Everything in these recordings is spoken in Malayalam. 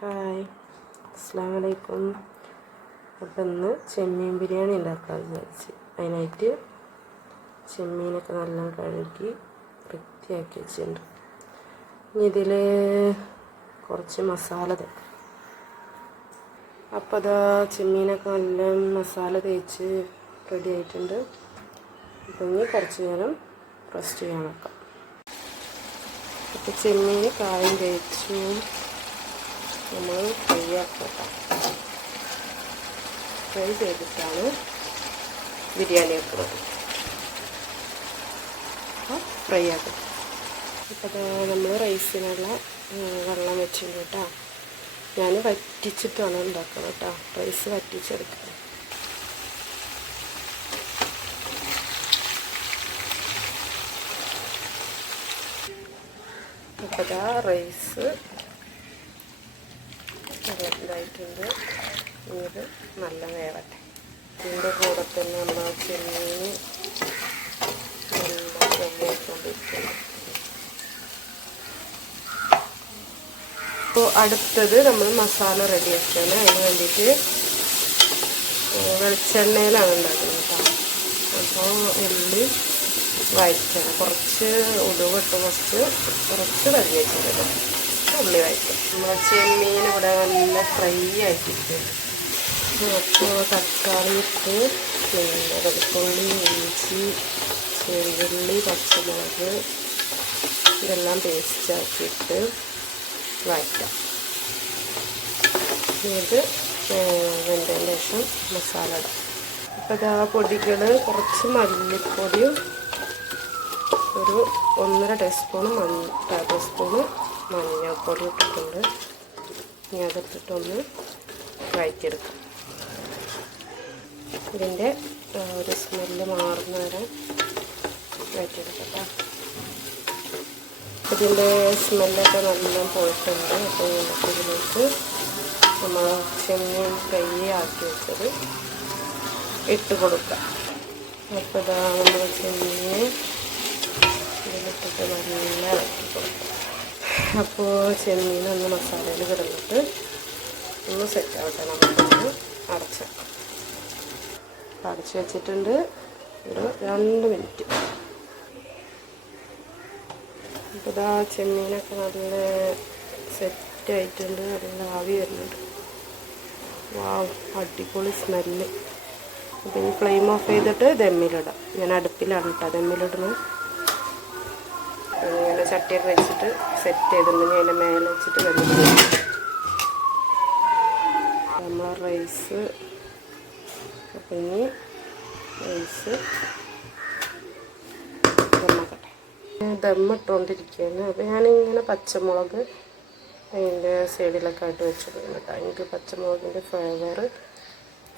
ഹായ്, അസ്സലാമു അലൈക്കും. അപ്പം ഇന്ന് ചെമ്മീൻ ബിരിയാണി ഉണ്ടാക്കാമെന്ന് വിചാരിച്ച്. അതിനായിട്ട് ചെമ്മീനൊക്കെ നല്ല കഴുകി വൃത്തിയാക്കി വെച്ചിട്ടുണ്ട്. ഇനി ഇതിൽ കുറച്ച് മസാല തേക്കാം. അപ്പോൾ അതാ ചെമ്മീനൊക്കെ നല്ല മസാല തേച്ച് റെഡി ആയിട്ടുണ്ട്. അപ്പം ഇനി കുറച്ച് നേരം റെസ്റ്റ് ചെയ്യാൻ വെക്കാം. അപ്പോൾ ചെമ്മീൻ കായം തേച്ചു നമ്മൾ ഫ്രൈ ആക്കാം. ഫ്രൈ ചെയ്തിട്ടാണ് ബിരിയാണി വെക്കുന്നത്. അപ്പോൾ ഫ്രൈ ആക്കും. അപ്പോൾ നമ്മൾ റൈസിനുള്ള വെള്ളം വെച്ചിട്ടുണ്ട് കേട്ടോ. ഞാൻ വറ്റിച്ചിട്ടാണ് ഉണ്ടാക്കുന്നത് കേട്ടോ. റൈസ് വറ്റിച്ചെടുക്കുക. അപ്പോൾ റൈസ് ഇതായിട്ടുണ്ട്. ഇത് നല്ല വേവട്ടെ. ഇതിൻ്റെ കൂടെ തന്നെ നമ്മൾ ചെമ്മീൻ നല്ല വെള്ളയിക്കൊണ്ടിരിക്കുന്നു. അപ്പോൾ അടുത്തത് നമ്മൾ മസാല റെഡിയാക്കുകയാണ്. അതിന് വേണ്ടിയിട്ട് വെളിച്ചെണ്ണയിലാണ് ഉണ്ടാക്കുന്നത് കേട്ടോ. അപ്പോൾ ഉള്ളി വഴറ്റണം. കുറച്ച് ഉലുവിട്ട് കുറച്ച് കരിവേപ്പില ഉള്ളി വഴറ്റും. നമ്മൾ ചെമ്മീൻ ഇവിടെ നല്ല ഫ്രൈ ആക്കിയിട്ട് അപ്പോൾ തക്കാളി ഇട്ട് പിന്നെ വെളുത്തുള്ളി, ഇഞ്ചി, ചെറുള്ളി, പച്ചമുളക് ഇതെല്ലാം പേസ്റ്റ് ആക്കിയിട്ട് വഴറ്റാം. ഇത് വെന്തതിന് ശേഷം മസാല ഇടാം. അപ്പോൾ ഇതാ പൊടികൾ കുറച്ച് മല്ലിപ്പൊടിയും ഒരു 1.5 ടേബിൾ സ്പൂണ് മഞ്ഞൾപ്പൊടി ഇട്ടിട്ടുണ്ട്. ഇനി അതിട്ടിട്ടൊന്ന് വഴറ്റിയെടുക്കാം. ഇതിൻ്റെ ഒരു സ്മെല്ല് മാറുന്ന വരെ വഴറ്റിയെടുക്കട്ടെ. ഇതിൻ്റെ സ്മെല്ലൊക്കെ നല്ല പോയിട്ടുണ്ട്. അപ്പോൾ ഇതിലേക്ക് നമ്മൾ ചെമ്മീൻ ഫ്രൈ ആക്കി വെച്ചത് ഇട്ട് കൊടുക്കാം. അപ്പോൾ ഇതാ നമ്മൾ ചെമ്മീൻ ഇതിലിട്ടിട്ട് നല്ല ഇളക്കി കൊടുക്കാം. അപ്പോൾ ചെമ്മീനൊന്ന് മസാലയിൽ കിടന്നിട്ട് ഒന്ന് സെറ്റാവട്ടെ. നമുക്കൊന്ന് അടച്ച് വെച്ചിട്ടുണ്ട് ഒരു 2 മിനിറ്റ്. അപ്പോൾ ഇതാ ചെമ്മീനൊക്കെ നല്ല സെറ്റായിട്ടുണ്ട്. നല്ല ആവി വരുന്നുണ്ട്. വാവ്, അടിപൊളി സ്മെല്ല്. അപ്പോൾ ഈ ഫ്ലെയിം ഓഫ് ചെയ്തിട്ട് ദമ്മിലിടാം. ഞാൻ അടുപ്പിലാണ് കേട്ടോ ദമ്മിലിടുന്നത്. ഇങ്ങനെ ചട്ടിയൊക്കെ വെച്ചിട്ട് സെറ്റ് ചെയ്തിട്ടുണ്ടെങ്കിൽ അതിൻ്റെ മേലെ വെച്ചിട്ട് വെള്ളം നമ്മൾ റൈസ്. അപ്പം ഇനി റൈസ് ദമ്മാക്കട്ടെ. ദമ്മിട്ടുകൊണ്ടിരിക്കുകയാണ്. അപ്പോൾ ഞാനിങ്ങനെ പച്ചമുളക് അതിൻ്റെ സൈഡിലൊക്കെ ആയിട്ട് വെച്ചിട്ടുണ്ട് കേട്ടോ. എനിക്ക് പച്ചമുളകിൻ്റെ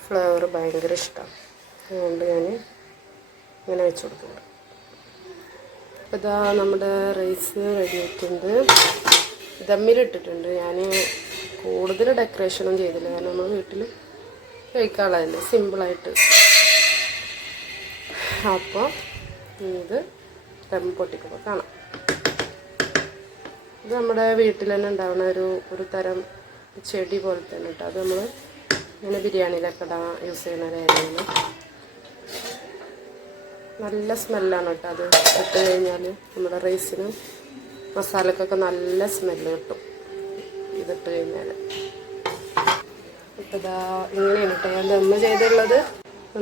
ഫ്ലേവർ ഭയങ്കര ഇഷ്ടമാണ്. അതുകൊണ്ട് ഞാൻ ഇങ്ങനെ വെച്ച് കൊടുക്കുന്നുണ്ട്. അപ്പോൾ ഇതാ നമ്മുടെ റൈസ് റെഡി ആയിട്ടുണ്ട്. ദമ്മിലിട്ടിട്ടുണ്ട്. ഞാൻ കൂടുതൽ ഡെക്കറേഷനും ചെയ്തില്ല. കാരണം നമ്മൾ വീട്ടിൽ കഴിക്കാനുള്ളതല്ലേ, സിമ്പിളായിട്ട്. അപ്പോൾ ഇത് ദം പൊട്ടിക്കുമ്പോൾ കാണാം. ഇത് നമ്മുടെ വീട്ടിൽ തന്നെ ഉണ്ടാകുന്ന ഒരു തരം ചെടി പോലെ തന്നെ കേട്ടോ. അത് നമ്മൾ ഇങ്ങനെ ബിരിയാണിയിലൊക്കെ യൂസ് ചെയ്യുന്ന കാര്യമാണ്. നല്ല സ്മെല്ലാണ് കേട്ടോ. അത് ഇട്ട് കഴിഞ്ഞാൽ നമ്മുടെ റൈസിന് മസാലക്കൊക്കെ നല്ല സ്മെല്ല് കിട്ടും ഇതിട്ട് കഴിഞ്ഞാൽ. അപ്പോൾ ഇതാ ഇങ്ങനെയാണ് കേട്ടോ ഞാൻ ദമ്മ് ചെയ്തുള്ളത്.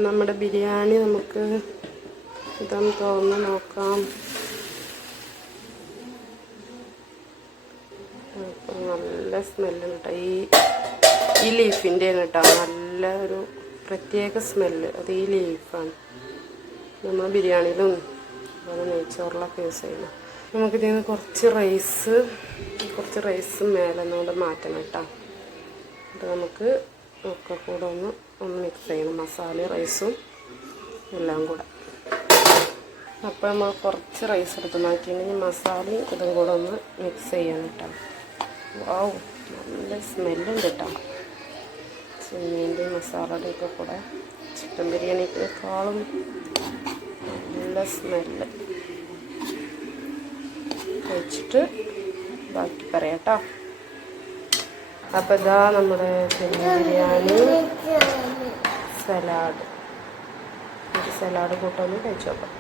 നമ്മുടെ ബിരിയാണി നമുക്ക് ഇതൊന്ന് തുറന്ന് നോക്കാം. അപ്പോൾ നല്ല സ്മെല്ല് കേട്ടോ. ഈ ലീഫിൻ്റെയാണ് കേട്ടോ നല്ല ഒരു പ്രത്യേക സ്മെല്ല്. അത് ഈ ലീഫാണ്. നമ്മൾ ബിരിയാണിയിലും അതുപോലെ നെയ്ച്ചോറിലൊക്കെ യൂസ് ചെയ്യണം. നമുക്കിതിൽ നിന്ന് കുറച്ച് റൈസ് മേലെ ഒന്നുകൂടെ മാറ്റണം കേട്ടോ. അപ്പോൾ നമുക്ക് ഒക്കെ കൂടെ ഒന്ന് മിക്സ് ചെയ്യണം. മസാലയും റൈസും എല്ലാം കൂടെ. അപ്പോൾ നമ്മൾ കുറച്ച് റൈസ് എടുത്ത് മാറ്റിയിട്ടുണ്ടെങ്കിൽ മസാലയും ഇതും കൂടെ ഒന്ന് മിക്സ് ചെയ്യണം കേട്ടോ. വാവ്, നല്ല സ്മെല്ലുണ്ട് കേട്ടോ. ചെമ്മീൻ്റെയും മസാലയുടെയൊക്കെ കൂടെ ചിക്കൻ ബിരിയാണിക്കാളും നല്ല സ്മെല്ല്. കഴിച്ചിട്ട് ബാക്കി പറയാം കേട്ടോ. അപ്പോൾ ഇതാ നമ്മുടെ ചെമ്മീൻ ബിരിയാണി സലാഡ് കൂട്ടൊന്ന് കഴിച്ചു നോക്കാം.